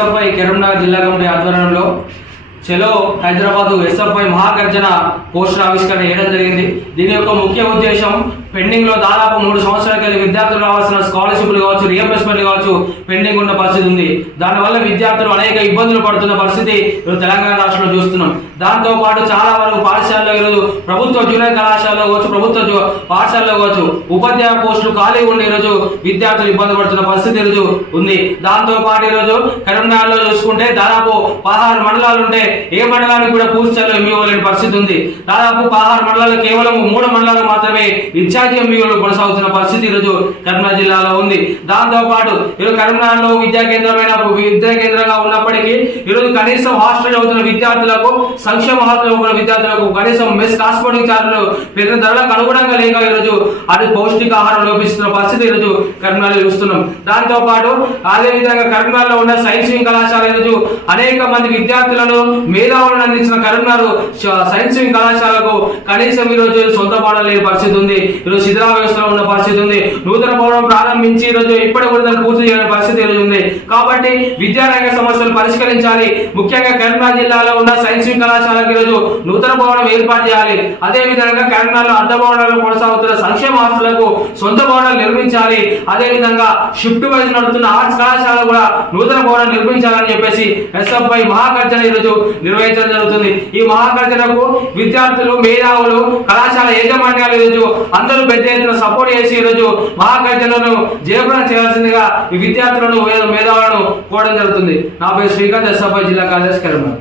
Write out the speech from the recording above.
SFI Karimnagar జిల్లా committee ఆధ్వర్యంలో చలో హైదరాబాద్ ఎస్ఎఫ్ఐ మహాగర్జన పోస్టర్ ఆవిష్కరణ చేయడం జరిగింది. దీని యొక్క ముఖ్య ఉద్దేశం పెండింగ్ లో దాదాపు 3 సంవత్సరాల కలిగి విద్యార్థులు రావాల్సిన స్కాలర్షిప్లు కావచ్చు, రియంబర్స్మెంట్ కావచ్చు పెండింగ్ ఉన్న పరిస్థితి ఉంది. దానివల్ల విద్యార్థులు అనేక ఇబ్బందులు పడుతున్న పరిస్థితి తెలంగాణ రాష్ట్రంలో చూస్తున్నాం. దాంతో పాటు చాలా వరకు పాఠశాలలో ఈరోజు ప్రభుత్వ జూనియర్ కళాశాలలో కావచ్చు, ప్రభుత్వ పాఠశాలలో కావచ్చు ఉపాధ్యాయ పోస్టులు ఖాళీ ఉండి ఈరోజు విద్యార్థులు ఇబ్బంది పడుతున్న పరిస్థితి ఈరోజు ఉంది. దాంతో పాటు ఈరోజు కరీంనగర్లో చూసుకుంటే దాదాపు 16 మండలాలు ఉంటే ఏ మండలానికి కూడా పూర్తి స్థాయిలో ఎంఈఓ లేని పరిస్థితి ఉంది. దాదాపు 16 మండలాలు కేవలం 3 మండలాలు మాత్రమే ఇన్ఛార్జి ఎంఈఓలు కొనసాగుతున్న పరిస్థితి ఈరోజు కరీంనగర్ జిల్లాలో ఉంది. దాంతో పాటు ఈరోజు కరీంనగర్లో విద్యా కేంద్రంగా ఉన్నప్పటికీ ఈరోజు కనీసం హాస్టల్ అవుతున్న విద్యార్థులకు, సంక్షేమ హాస్టల్ అవుతున్న విద్యార్థులకు కనీసం మెస్ ట్రాన్స్పోర్టింగ్ ఛార్జీలు పెరిగిన ధరలకు అనుగుణంగా లేక ఈరోజు అది పౌష్టికాహారం లోపిస్తున్న పరిస్థితి ఈరోజు కరీంనగర్లో చూస్తున్నాం. దాంతో పాటు అదేవిధంగా కరీంనగర్లో ఉన్న సైన్స్ వింగ్ కళాశాల ఈరోజు అనేక మంది విద్యార్థులను, మేధావులను అందించిన కరీంనగర్ సైన్స్ వింగ్ కళాశాలకు కనీసం ఈరోజు సొంత భవనం లేని పరిస్థితి ఉంది. ఈరోజు శిథిలా వ్యవస్థలో ఉన్న పరిస్థితి ఉంది. నూతన భవనం ప్రారంభించి ఈరోజు ఇప్పటి కూడా దాన్ని పూర్తి చేయని పరిస్థితి ఈరోజు ఉంది. కాబట్టి విద్యారంగ సమస్యలు పరిష్కరించాలి. ముఖ్యంగా కరీంనగర్ జిల్లాలో ఉన్న సైన్స్ వింగ్ కళాశాలకు ఈరోజు నూతన భవనం ఏర్పాటు చేయాలి. అదే విధంగా కరీంనగర్లో అర్ధ భవనాల్లో కొనసాగుతున్న సంక్షేమ హాస్టళ్లకు సొంత భవనాలు నిర్మించాలి. అదే విధంగా షిఫ్ట్ వైజ్ నడుస్తున్న ఆర్ట్స్ కళాశాల కూడా నూతన భవనం నిర్మించాలని చెప్పేసి ఎస్ఎఫ్ఐ మహాగర్జన ఈరోజు నిర్వహించడం జరుగుతుంది. ఈ మహాగర్జనకు విద్యార్థులు, మేధావులు, కళాశాల యాజమాన్యాలు ఈరోజు అందరూ పెద్ద ఎత్తున సపోర్ట్ చేసి ఈరోజు మహాగర్జనను జయప్రదం చేయాల్సిందిగా ఈ విద్యార్థులను, మేధావులను కోరడం జరుగుతుంది. నా పేరు శ్రీకాంత్, ఎస్ఎఫ్ఐ జిల్లా కార్యదర్శి కరీంనగర్.